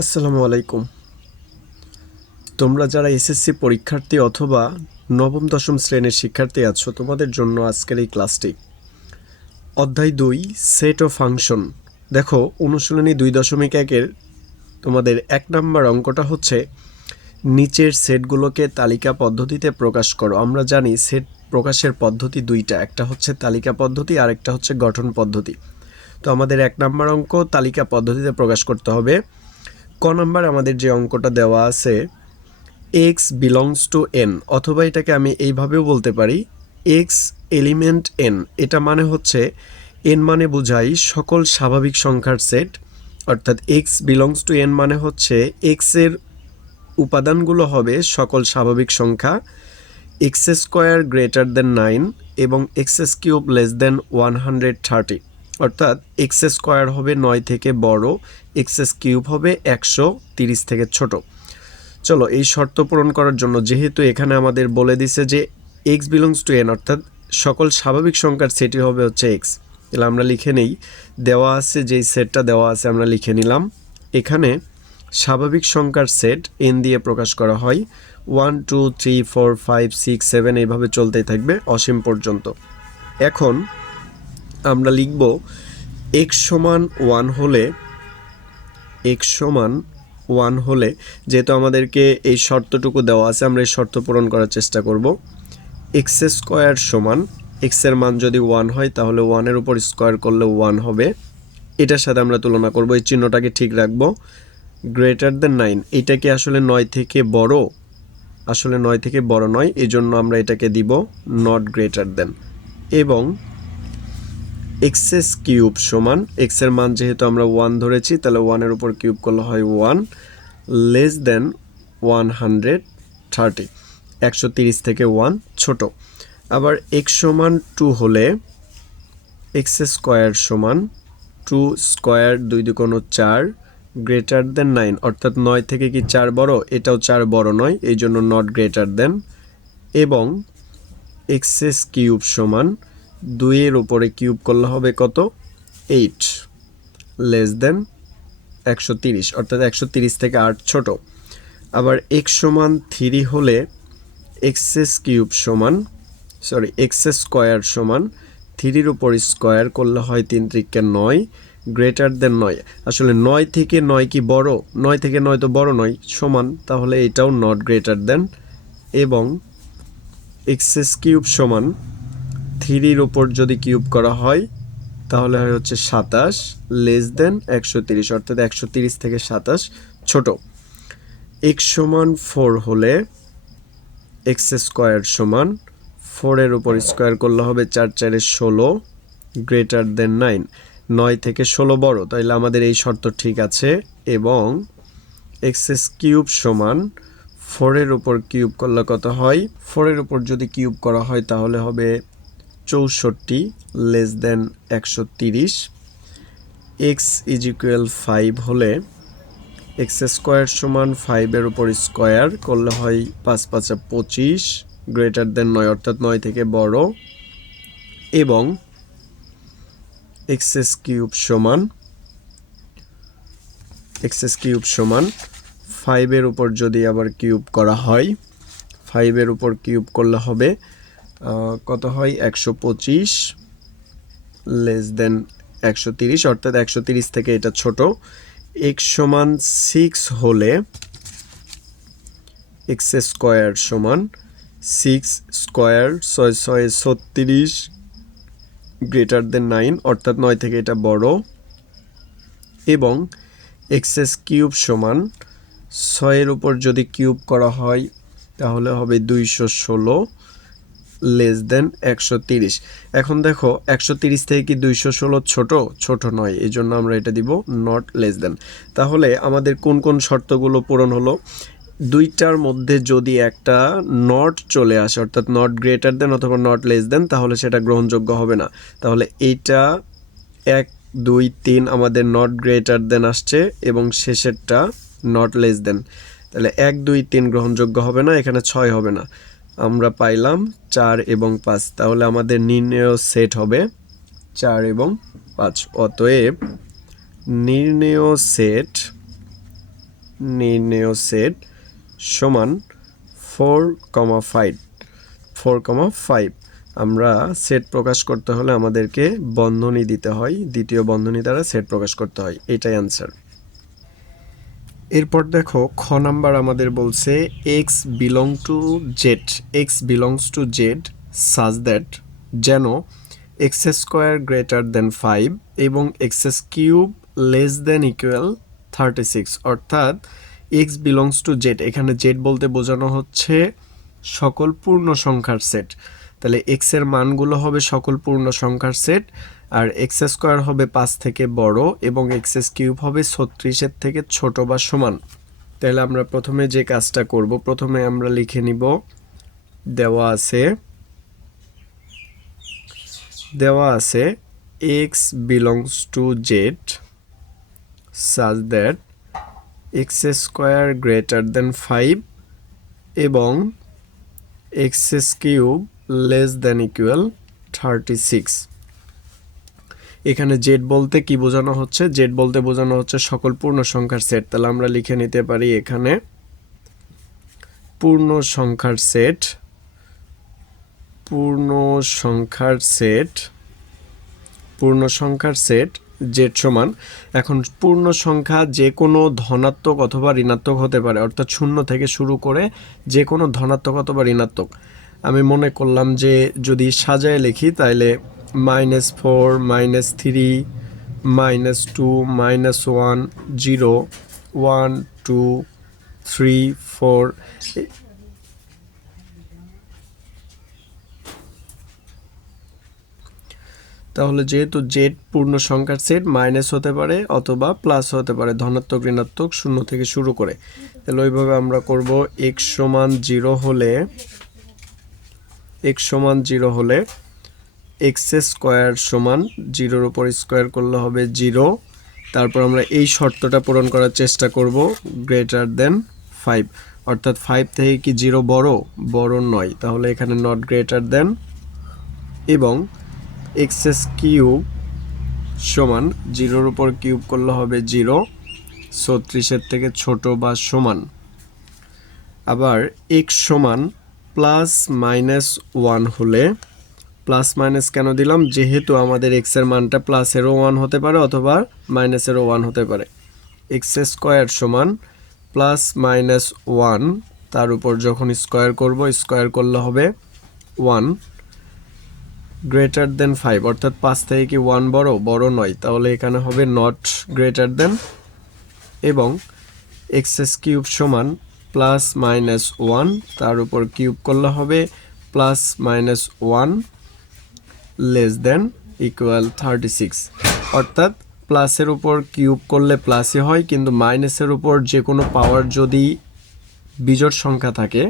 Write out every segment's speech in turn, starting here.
আসসালামু আলাইকুম। তোমরা যারা এসএসসি পরীক্ষার্থী অথবা নবম, দশম শ্রেণির শিক্ষার্থী আছো, তোমাদের জন্য আজকের এই ক্লাসটি। অধ্যায় দুই, সেট ও ফাংশন। দেখো, অনুশীলনী দুই দশমিক একের তোমাদের এক নম্বর অঙ্কটা হচ্ছে, নিচের সেটগুলোকে তালিকা পদ্ধতিতে প্রকাশ করো। আমরা জানি সেট প্রকাশের পদ্ধতি দুইটা, একটা হচ্ছে তালিকা পদ্ধতি আর একটা হচ্ছে গঠন পদ্ধতি। তো আমাদের এক নম্বর অঙ্ক তালিকা পদ্ধতিতে প্রকাশ করতে হবে। ক নাম্বার আমাদের যে অঙ্কটা দেওয়া আছে এক্স বিলংস টু এন অথবা এটাকে আমি এইভাবেও বলতে পারি এক্স এলিমেন্ট এন এটা মানে হচ্ছে এন মানে বোঝাই সকল স্বাভাবিক সংখ্যার সেট অর্থাৎ এক্স বিলংস টু এন মানে হচ্ছে এক্সের উপাদানগুলো হবে সকল স্বাভাবিক সংখ্যা x square greater than nine এবং x cube less than one hundred thirty অর্থাৎ এক্স স্কোয়ার হবে নয় থেকে বড়, এক্স কিউব হবে একশো তিরিশ থেকে ছোট। চলো এই শর্ত পূরণ করার জন্য, যেহেতু এখানে আমাদের বলে দিছে যে এক্স বিলংস টু এন অর্থাৎ সকল স্বাভাবিক সংখ্যার সেটি হবে হচ্ছে এক্স তাহলে আমরা লিখে নেই, দেওয়া আছে যেই সেটটা দেওয়া আছে আমরা লিখে নিলাম। এখানে স্বাভাবিক সংখ্যার সেট এন দিয়ে প্রকাশ করা হয় one two three four five six seven এইভাবে চলতেই থাকবে অসীম পর্যন্ত। এখন আমরা লিখব এক্স সমান ওয়ান হলে এক্স সমান ওয়ান হলে, যেহেতু আমাদেরকে এই শর্তটুকু দেওয়া আছে, আমরা এই শর্ত পূরণ করার চেষ্টা করব। এক্স স্কোয়ার সমান এক্সের মান যদি ওয়ান হয়, তাহলে ওয়ানের উপর স্কোয়ার করলে ওয়ান হবে। এটার সাথে আমরা তুলনা করব, এই চিহ্নটাকে ঠিক রাখব। গ্রেটার দেন নাইন এটা কি আসলে নয় থেকে বড়? আসলে নয় থেকে বড় নয় এই জন্য আমরা এটাকে দিব নট গ্রেটার দেন এবং এক্সএস কিউব সমান এক্সের মান যেহেতু আমরা ওয়ান ধরেছি, তাহলে ওয়ানের উপর কিউব করলে হয় one less than one hundred thirty একশো তিরিশ থেকে ওয়ান ছোট। আবার এক্স সমান টু হলে এক্স স্কোয়ার সমান টু স্কোয়ার দুই দুকোনো চার গ্রেটার দেন নাইন অর্থাৎ নয় থেকে কি চার বড়? এটাও চার বড় নয়, এই জন্য নট গ্রেটার দেন এবং এক্সএস কিউব সমান দুইয়ের উপরে কিউব করলে হবে কত? এইট লেস দেন একশো তিরিশ, অর্থাৎ একশো তিরিশ থেকে আট ছোট। আবার এক্স সমান থ্রি হলে এক্সএস কিউব সমান, সরি এক্সএস স্কোয়ার সমান, থ্রির উপর স্কোয়ার করলে হয় তিন ত্রিকে নয়, গ্রেটার দেন নয়। আসলে নয় থেকে নয় কি বড়? নয় থেকে নয় তো বড় নয়, সমান, তাহলে এটাও নট গ্রেটার দেন এবং এক্সএস কিউব সমান থ্রির ওপর যদি কিউব করা হয়, তাহলে হয় হচ্ছে সাতাশ লেস দেন একশো তিরিশ, অর্থাৎ একশো তিরিশ থেকে সাতাশ ছোট। এক্স সমান ফোর হলে এক্স স্কোয়ার সমান ফোরের উপর স্কোয়ার করলে হবে চার চারে ষোলো গ্রেটার দেন নাইন নয় থেকে ষোলো বড়, তাইলে আমাদের এই শর্ত ঠিক আছে। এবং এক্সএস কিউব সমান ফোরের উপর কিউব করলে কত হয়? ফোরের উপর যদি কিউব করা হয়, তাহলে হবে চৌষট্টি লেস দেন একশো তিরিশ এক্স ইজ ইকুয়াল ফাইভ হলে এক্স স্কোয়ার সমান ফাইভের উপর স্কোয়ার করলে হয় পাঁচ পাঁচা পঁচিশ গ্রেটার দেন নয় অর্থাৎ নয় থেকে বড়, এবং এক্সএস কিউব সমান এক্সএস কিউব সমান ফাইভের উপর যদি আবার কিউব করা হয় ফাইভের উপর কিউব করলে হবে কত হয়? একশো পঁচিশ লেস দেন একশো তিরিশ, অর্থাৎ একশো তিরিশ থেকে এটা ছোট। এক্স সমান সিক্স হলে এক্স স্কোয়ার সমান সিক্স স্কোয়ার ছয় ছয়, ছত্রিশ গ্রেটার দেন নাইন অর্থাৎ নয় থেকে এটা বড়। এবং এক্সএস কিউব সমান ছয়ের উপর যদি কিউব করা হয়, তাহলে হবে দুইশো ষোলো। লেস দেন একশো তিরিশ। এখন দেখো, একশো তিরিশ থেকে কি দুইশো ষোলো ছোট? ছোট নয় এই জন্য আমরা এটা দিব নট লেস দেন তাহলে আমাদের কোন কোন শর্তগুলো পূরণ হলো? দুইটার মধ্যে যদি একটা নট চলে আসে, অর্থাৎ নট গ্রেটার দেন অথবা নট লেস দেন তাহলে সেটা গ্রহণযোগ্য হবে না। তাহলে এইটা এক, দুই, তিন আমাদের নট গ্রেটার দেন আসছে এবং শেষেরটা নট লেস দেন তাহলে এক, দুই, তিন গ্রহণযোগ্য হবে না, এখানে ছয় হবে না। আমরা পাইলাম চার এবং পাঁচ। তাহলে আমাদের নির্ণয় সেট হবে চার এবং পাঁচ। অতএব নির্ণেয় সেট নির্ণেয় সেট সমান four comma five four comma five আমরা সেট প্রকাশ করতে হলে আমাদেরকে বন্ধনী দিতে হয়, দ্বিতীয় বন্ধনী দ্বারা সেট প্রকাশ করতে হয়। এটাই অ্যান্সার এরপর দেখো, খ নাম্বার আমাদের বলছে x belong to Z x belongs to Z such that যেন x square greater than five এবং x cube less than equal thirty six অর্থাৎ এক্স বিলংস টু জেড এখানে জেড বলতে বোঝানো হচ্ছে সকল পূর্ণ সংখ্যার সেট তাহলে এক্সের মানগুলো হবে সকল পূর্ণ সংখ্যার সেট আর এক্স স্কোয়ার হবে পাঁচ থেকে বড় এবং এক্স কিউব হবে ছত্রিশের থেকে ছোট বা সমান। তাহলে আমরা প্রথমে যে কাজটা করব, প্রথমে আমরা লিখে নিব, দেওয়া আছে দেওয়া আছে x belongs to Z such that x square greater than five এবং x cube less than equal thirty six এখানে জেড বলতে কি বোঝানো হচ্ছে? জেড বলতে বোঝানো হচ্ছে সকল পূর্ণ সংখ্যার সেট। তাহলে আমরা লিখে নিতে পারি এখানে পূর্ণ সংখ্যার সেট, পূর্ণ সংখ্যার সেট, পূর্ণ সংখ্যার সেট, জেড সমান। এখন পূর্ণ সংখ্যা যে কোনো ধনাত্মক অথবা ঋণাত্মক হতে পারে, অর্থাৎ শূন্য থেকে শুরু করে যে কোনো ধনাত্মক অথবা ঋণাত্মক। আমি মনে করলাম যে যদি সাজায় লিখি, তাইলে minus four minus three minus two minus one zero one two three four তাহলে যেহেতু জেড পূর্ণ সংখ্যার সেট মাইনাস হতে পারে অথবা প্লাস হতে পারে, ধনাত্মক, ঋণাত্মক, শূন্য থেকে শুরু করে। তাহলে ওইভাবে আমরা করব এক্স সমান জিরো হলে এক্স সমান জিরো হলে এক্স স্কোয়ার সমান জিরোর উপর স্কোয়ার করলে হবে জিরো। তারপর আমরা এই শর্তটা পূরণ করার চেষ্টা করব গ্রেটার দেন ফাইভ অর্থাৎ ফাইভ থেকে কি জিরো বড়? বড় নয়। তাহলে এখানে নট গ্রেটার দেন এবং এক্সএস কিউব সমান জিরোর উপর কিউব করলে হবে জিরো। ছত্রিশের থেকে ছোট বা সমান। আবার এক্স সমান প্লাস মাইনাস ওয়ান হলে প্লাস মাইনাস কেন দিলাম? যেহেতু আমাদের এক্সের মানটা প্লাসেরও ওয়ান হতে পারে অথবা মাইনাসেরও ওয়ান হতে পারে। এক্স স্কোয়ার সমান প্লাস মাইনাস ওয়ান তার উপর যখন স্কোয়ার করব স্কোয়ার করলে হবে ওয়ান গ্রেটার দেন ফাইভ অর্থাৎ পাঁচ থেকে কি ওয়ান বড়? বড় নয়। তাহলে এখানে হবে নট গ্রেটার দেন এবং এক্সএস কিউব সমান প্লাস মাইনাস ওয়ান তার উপর কিউব করলে হবে plus minus one less than equal thirty six অর্থাৎ প্লাসের উপর কিউব করলে প্লাসই হয়, কিন্তু মাইনাসের উপর যে কোনো পাওয়ার যদি বিজোড় সংখ্যা থাকে,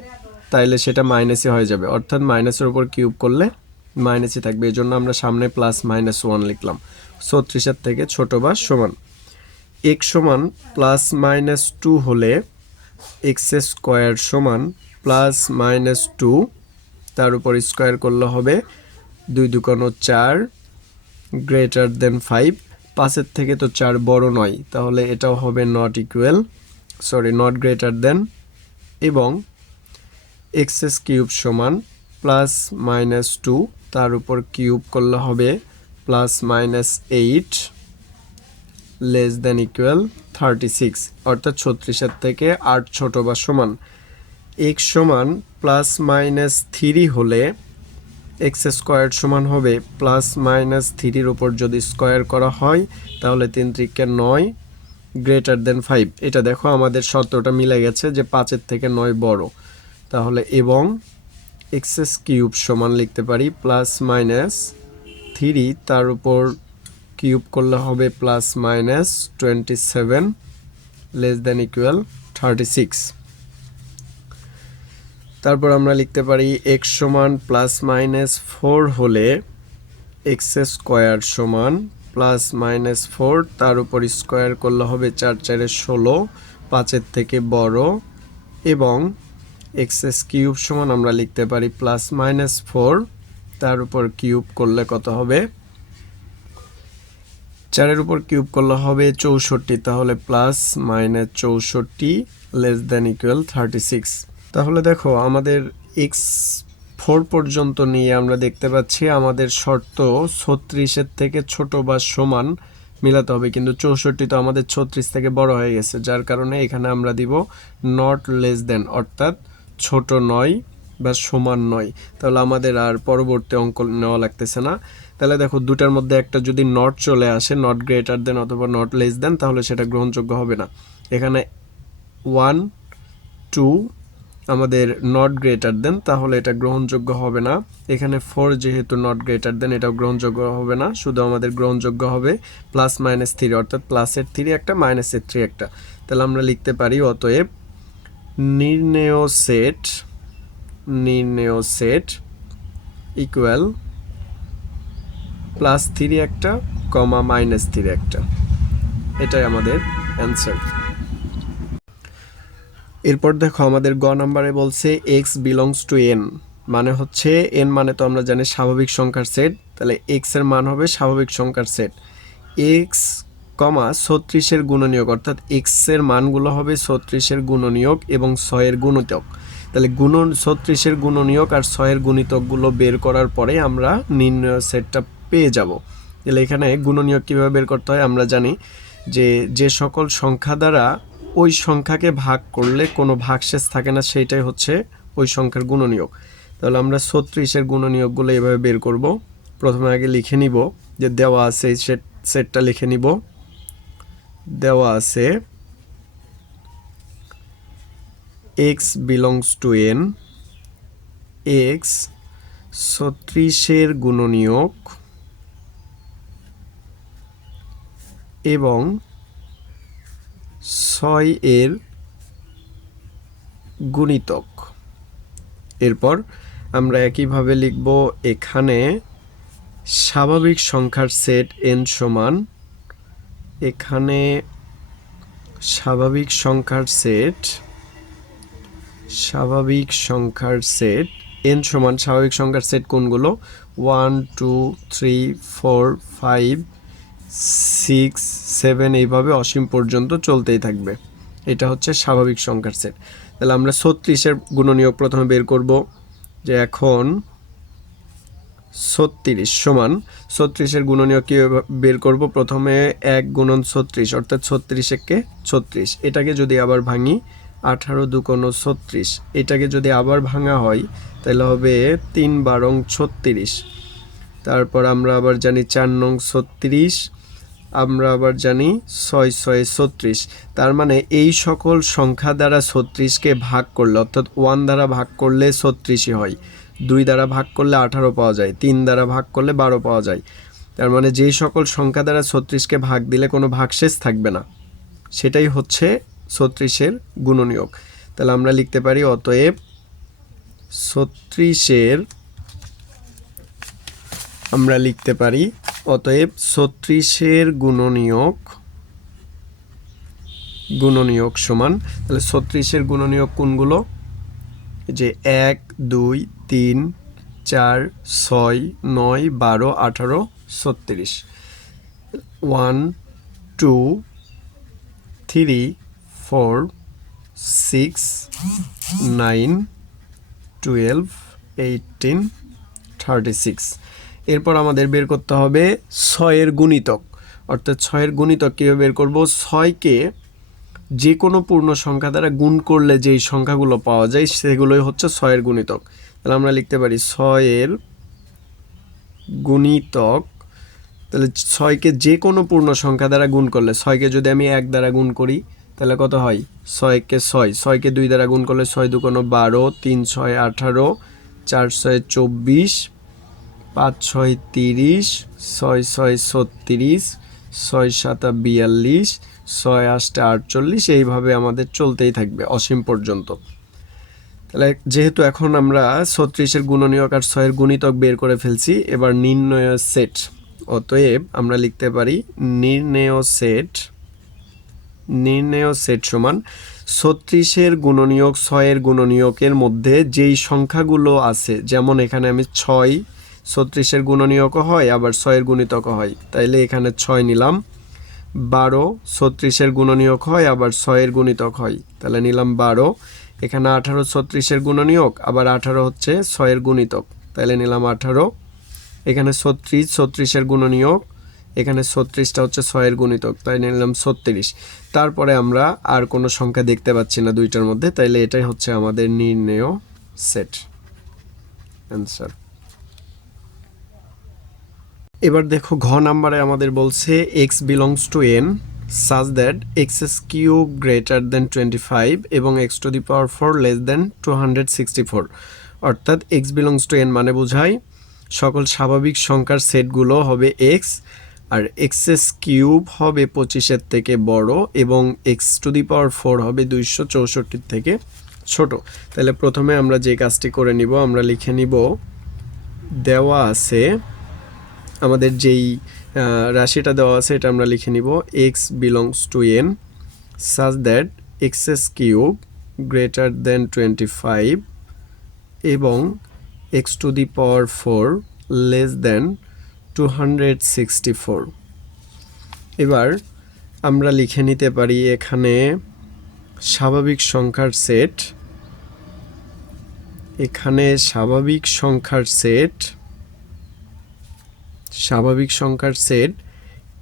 তাইলে সেটা মাইনাসই হয়ে যাবে। অর্থাৎ মাইনাসের উপর কিউব করলে মাইনাসই থাকবে। এই জন্য আমরা সামনে প্লাস মাইনাস ওয়ান লিখলাম। ছত্রিশের থেকে ছোট বা সমান। এক সমান প্লাস মাইনাস টু হলে এক্স স্কোয়ার সমান প্লাস মাইনাস টু, তার উপর স্কোয়ার করলে হবে দুই দুকানো চার গ্রেটার দেন ফাইভ পাঁচের থেকে তো চার বড় নয়, তাহলে এটাও হবে not equal sorry not greater than এবং এক্সেস কিউব সমান প্লাস মাইনাস টু তার উপর কিউব করলে হবে plus minus eight less than equal thirty six অর্থাৎ ছত্রিশের থেকে আট ছোট বা সমান এক্স সমান প্লাস মাইনাস থ্রি হলে এক্স স্কোয়ার সমান হবে প্লাস মাইনাস থ্রির উপর যদি স্কোয়ার করা হয়, তাহলে তিন ত্রিকে নয় গ্রেটার দেন ফাইভ। এটা দেখো, আমাদের শর্তটা মিলে গেছে যে পাঁচের থেকে নয় বড়। তাহলে এবং এক্সএস কিউব সমান লিখতে পারি প্লাস মাইনাস থ্রি, তার উপর কিউব করলে হবে plus minus twenty seven, less than equal thirty six. তারপর আমরা লিখতে পারি এক্স সমান প্লাস মাইনাস ফোর হলে এক্স স্কোয়ার সমান প্লাস মাইনাস ফোর তার উপর স্কোয়ার করলে হবে চার চারে ষোলো, পাঁচের থেকে বড়, এবং এক্সএস কিউব সমান আমরা লিখতে পারি প্লাস মাইনাস ফোর তার উপর কিউব করলে কত হবে? চারের উপর কিউব করলে হবে চৌষট্টি, তাহলে প্লাস মাইনাস চৌষট্টি less than equal thirty six তাহলে দেখো, আমাদের এক্স ফোর পর্যন্ত নিয়ে আমরা দেখতে পাচ্ছি আমাদের শর্ত ছত্রিশের থেকে ছোট বা সমান মিলাতে হবে, কিন্তু চৌষট্টি তো আমাদের ছত্রিশ থেকে বড় হয়ে গেছে, যার কারণে এখানে আমরা দিব নট লেস দেন অর্থাৎ ছোট নয় বা সমান নয়। তাহলে আমাদের আর পরবর্তী অঙ্ক নেওয়া লাগতেছে না। তাহলে দেখো, দুটার মধ্যে একটা যদি নট চলে আসে নট গ্রেটার দেন অথবা নট লেস দেন তাহলে সেটা গ্রহণযোগ্য হবে না। এখানে ওয়ান টু আমাদের নট গ্রেটার দেন তাহলে এটা গ্রহণযোগ্য হবে না। এখানে ফোর যেহেতু নট গ্রেটার দেন এটাও গ্রহণযোগ্য হবে না। শুধু আমাদের গ্রহণযোগ্য হবে প্লাস মাইনাস থ্রি অর্থাৎ প্লাসের থ্রি একটা মাইনাসের থ্রি একটা। তাহলে আমরা লিখতে পারি অতএব নির্ণেয় সেট নির্ণেয় সেট ইকুয়াল প্লাস থ্রি একটা কমা মাইনাস থ্রি একটা। এটাই আমাদের অ্যান্সার এরপর দেখো আমাদের গ নাম্বারে বলছে এক্স বিলংস টু এন মানে হচ্ছে এন মানে তো আমরা জানি স্বাভাবিক সংখ্যার সেট তাহলে এক্সের মান হবে স্বাভাবিক সংখ্যার সেট এক্স কমা ছত্রিশের গুণনীয়ক, অর্থাৎ এক্সের মানগুলো হবে ছত্রিশের গুণনীয়ক এবং ছয়ের গুণিতক। তাহলে গুণ, ছত্রিশের গুণনীয়ক আর ছয়ের গুণিতকগুলো বের করার পরে আমরা নির্ণয় সেটটা পেয়ে যাব। তাহলে এখানে গুণনীয়ক কীভাবে বের করতে হয় আমরা জানি যে যে সকল সংখ্যা দ্বারা ওই সংখ্যাকে ভাগ করলে কোনো ভাগশেষ থাকে না, সেইটাই হচ্ছে ওই সংখ্যার গুণনীয়ক। তাহলে আমরা ছত্রিশের গুণনীয়কগুলো এভাবে বের করব। প্রথমে আগে লিখে নিব যে দেওয়া আছে, এই সেট, সেটটা লিখে নিব। দেওয়া আছে x belongs to N x ছত্রিশের গুণনীয়ক এবং ছয় এর গুণিতক। এরপর আমরা একইভাবে লিখব, এখানে স্বাভাবিক সংখ্যার সেট এন সমান, এখানে স্বাভাবিক সংখ্যার সেট, স্বাভাবিক সংখ্যার সেট এন সমান স্বাভাবিক সংখ্যার সেট কোনগুলো? One two three four five six, seven এইভাবে অসীম পর্যন্ত চলতেই থাকবে। এটা হচ্ছে স্বাভাবিক সংখ্যার সেট। তাহলে আমরা ছত্রিশের গুণনীয়ক প্রথমে বের করব যে এখন ছত্রিশ সমান ছত্রিশের গুণনীয়ক কীভাবে বের করব? প্রথমে এক গুণন ছত্রিশ, অর্থাৎ ছত্রিশ একে ছত্রিশ। এটাকে যদি আবার ভাঙি, আঠারো দুকোনো ছত্রিশ। এটাকে যদি আবার ভাঙা হয়, তাহলে হবে তিন বারং ছত্রিশ। তারপর আমরা আবার জানি চার নং ছত্রিশ, আমরা আবার জানি ছয় ছয় ছত্রিশ। তার মানে এই সকল সংখ্যা দ্বারা ছত্রিশকে ভাগ করলে, অর্থাৎ ওয়ান দ্বারা ভাগ করলে ছত্রিশই হয়। দুই দ্বারা ভাগ করলে আঠারো পাওয়া যায়, তিন দ্বারা ভাগ করলে বারো পাওয়া যায়। তার মানে যেই সকল সংখ্যা দ্বারা ছত্রিশকে ভাগ দিলে কোনো ভাগশেষ থাকবে না। সেটাই হচ্ছে ছত্রিশের গুণনীয়ক। তাহলে আমরা লিখতে পারি, অতএব ছত্রিশের আমরা লিখতে পারি, অতএব ছত্রিশের গুণনীয়ক গুণনীয়ক সমান, তাহলে ছত্রিশের গুণনীয়ক কোনগুলো? যে এক, দুই, তিন, চার, ছয়, নয়, বারো, আঠারো, ছত্রিশ। One, two, three, four, six, nine, twelve, eighteen, thirty six. এরপর আমাদের বের করতে হবে ছয়ের গুণিতক। অর্থাৎ ছয়ের গুণিতক কীভাবে বের করব? ছয়কে যে কোনো পূর্ণ সংখ্যা দ্বারা গুণ করলে যেই সংখ্যাগুলো পাওয়া যায়, সেগুলোই হচ্ছে ছয়ের গুণিতক। তাহলে আমরা লিখতে পারি ছয়ের গুণিতক। তাহলে ছয়কে যে কোনো পূর্ণ সংখ্যা দ্বারা গুণ করলে, ছয়কে যদি আমি এক দ্বারা গুণ করি, তাহলে কত হয়? ছয়কে ছয়। ছয়কে দুই দ্বারা গুণ করলে ছয় দু কোনো বারো, তিন ছয় আঠারো, চার ছয় চব্বিশ পাঁচ ছয় তিরিশ, ছয় ছয় ছত্রিশ, ছয় সাতা বিয়াল্লিশ, ছয় আটটা আটচল্লিশ, এইভাবে আমাদের চলতেই থাকবে অসীম পর্যন্ত। তাহলে যেহেতু এখন আমরা ছত্রিশের গুণনীয়ক আর ছয়ের গুণিতক বের করে ফেলছি, এবার নির্ণয় সেট। অতএব আমরা লিখতে পারি নির্ণেয় সেট নির্ণেয় সেট সমান ছত্রিশের গুণনীয়ক, ছয়ের গুণনীয়কের মধ্যে যেই সংখ্যাগুলো আছে, যেমন এখানে আমি ছয় ছত্রিশের গুণনীয়কও হয়, আবার ছয়ের গুণিতকও হয়। তাইলে এখানে ছয় নিলাম। বারো, ছত্রিশের গুণনীয়ক হয়, আবার ছয়ের গুণিতক হয়। তাহলে নিলাম বারো। এখানে আঠারো, ছত্রিশের গুণনীয়ক, আবার আঠারো হচ্ছে ছয়ের গুণিতক। তাইলে নিলাম আঠারো। এখানে ছত্রিশ, ছত্রিশের গুণনীয়ক, এখানে ছত্রিশটা হচ্ছে ছয়ের গুণিতক, তাই নিলাম ছত্রিশ। তারপরে আমরা আর কোনো সংখ্যা দেখতে পাচ্ছি না দুইটার মধ্যে, তাইলে এটাই হচ্ছে আমাদের নির্ণেয় সেট। অ্যান্সার এবার দেখো ঘ নাম্বারে আমাদের বলছে x belongs to N such that x S cube greater than twenty five এবং x to the power four less than two hundred sixty four অর্থাৎ এক্স বিলংস টু এন মানে বোঝায় সকল স্বাভাবিক সংখ্যার সেটগুলো হবে এক্স আর এক্সএস কিউব হবে পঁচিশের থেকে বড় এবং x to the power four হবে দুইশো চৌষট্টির থেকে ছোট। তাহলে প্রথমে আমরা যে কাজটি করে নিব, আমরা লিখে নিব, দেওয়া আছে আমাদের যেই রাশিটা দেওয়া আছে, এটা আমরা লিখে নিব। X belongs to N such that XS cube greater than twenty five এবং x to the power four less than two hundred sixty four এবার আমরা লিখে নিতে পারি এখানে স্বাভাবিক সংখ্যার সেট এখানে স্বাভাবিক সংখ্যার সেট স্বাভাবিক সংখ্যার সেট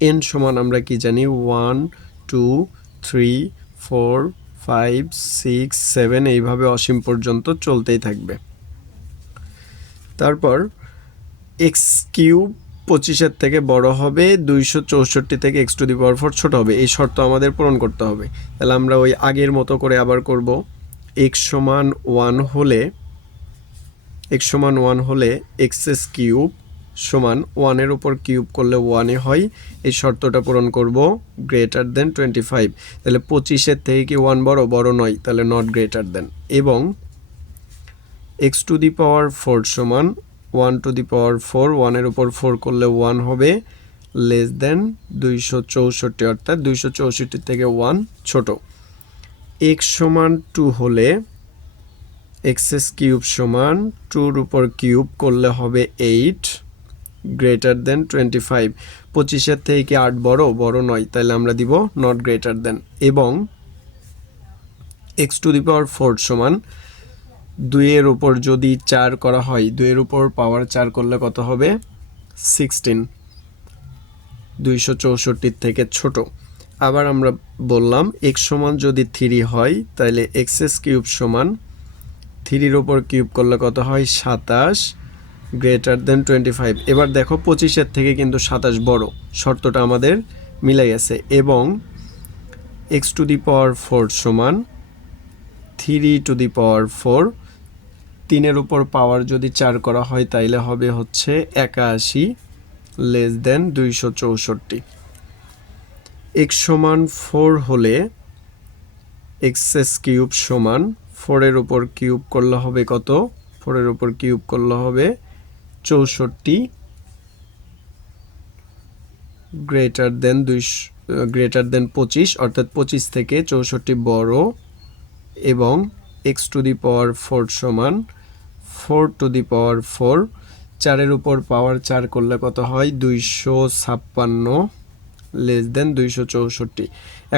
এন সমান আমরা কি জানি? One two three four five six seven এইভাবে অসীম পর্যন্ত চলতেই থাকবে। তারপর এক্স কিউব পঁচিশের থেকে বড় হবে, দুইশো চৌষট্টি থেকে x to the power four ছোটো হবে। এই শর্ত আমাদের পূরণ করতে হবে। তাহলে আমরা ওই আগের মতো করে আবার করব। এক্স সমান ওয়ান হলে এক্স সমান ওয়ান হলে এক্সএস কিউব সমান ওয়ানের উপর কিউব করলে ওয়ানে হয়। এই শর্তটা পূরণ করব গ্রেটার দেন টোয়েন্টি ফাইভ তাহলে পঁচিশের থেকে কি ওয়ান বড়? বড় নয়। তাহলে নট গ্রেটার দেন এবং x to the power four সমান one to the power four ওয়ানের উপর ফোর করলে ওয়ান হবে লেস দেন দুইশো চৌষট্টি। অর্থাৎ দুইশো চৌষট্টি থেকে ওয়ান ছোট। এক্স সমান টু হলে এক্সএস কিউব সমান টুর উপর কিউব করলে হবে eight greater than twenty five পঁচিশের থেকে কি আট বড় বড় নয়। তাহলে আমরা দিব নট গ্রেটার দেন এবং x to the power four সমান দুইয়ের উপর যদি চার করা হয়, দুইয়ের উপর পাওয়ার চার করলে কত হবে? সিক্সটিন দুইশো চৌষট্টির থেকে ছোট। আবার আমরা বললাম এক্স সমান যদি থ্রি হয় তাহলে এক্সএস কিউব সমান থ্রির ওপর কিউব করলে কত হয়? সাতাশ। গ্রেটার দেন টোয়েন্টি ফাইভ এবার দেখো পঁচিশের থেকে কিন্তু সাতাশ বড়। শর্তটা আমাদের মিলে গেছে এবং x to the power four সমান three to the power four তিনের উপর পাওয়ার যদি চার করা হয়, তাইলে হবে হচ্ছে একাশি লেস দেন দুইশো চৌষট্টি। এক্স সমান ফোর হলে এক্সএস কিউব সমান ফোরের উপর কিউব করলে হবে কত? ফোরের উপর কিউব করলে হবে চৌষট্টি গ্রেটার দেন দুইশ গ্রেটার দেন পঁচিশ, অর্থাৎ পঁচিশ থেকে চৌষট্টি বড় এবং x to the power four সমান four to the power four চারের উপর পাওয়ার চার করলে কত হয়? দুইশো ছাপ্পান্ন লেস দেন দুইশো চৌষট্টি।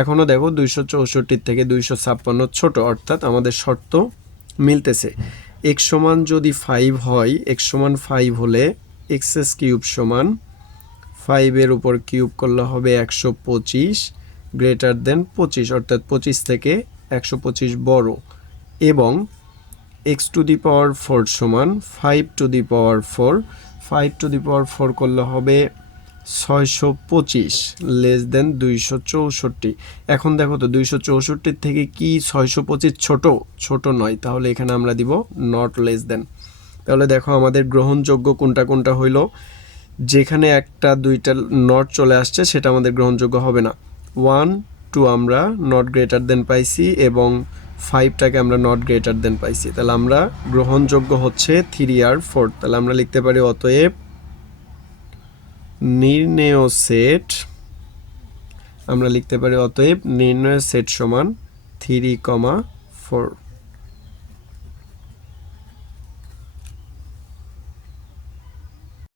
এখনও দেখো দুইশো চৌষট্টির থেকে দুইশো ছাপ্পান্ন ছোট, অর্থাৎ আমাদের শর্ত মিলতেছে। এক্স সমান যদি ফাইভ হয় এক্স সমান ফাইভ হলে এক্সএস কিউব সমান ফাইভের উপর কিউব করলে হবে একশো পঁচিশ গ্রেটার দেন পঁচিশ, অর্থাৎ পঁচিশ থেকে একশো পঁচিশ বড়। এবং x to the power four সমান five to the power four five to the power four করলে হবে ছয়শো পঁচিশ লেস দেন দুইশো চৌষট্টি। এখন দেখো তো দুইশো চৌষট্টির থেকে কি ছয়শো পঁচিশ ছোটো? ছোটো নয়, তাহলে এখানে আমরা দিব নট লেস দেন তাহলে দেখো আমাদের গ্রহণযোগ্য কোনটা কোনটা হইল? যেখানে একটা, দুইটা নট চলে আসছে, সেটা আমাদের গ্রহণযোগ্য হবে না। ওয়ান টু আমরা নট গ্রেটার দেন পাইছি এবং ফাইভটাকে আমরা নট গ্রেটার দেন পাইছি। তাহলে আমরা গ্রহণযোগ্য হচ্ছে থ্রি আর ফোর তাহলে আমরা লিখতে পারি অতএব নির্ণেয় সেট আমরা লিখতে পারি অতএব নির্ণয় সেট সমান থ্রি কমা ফোর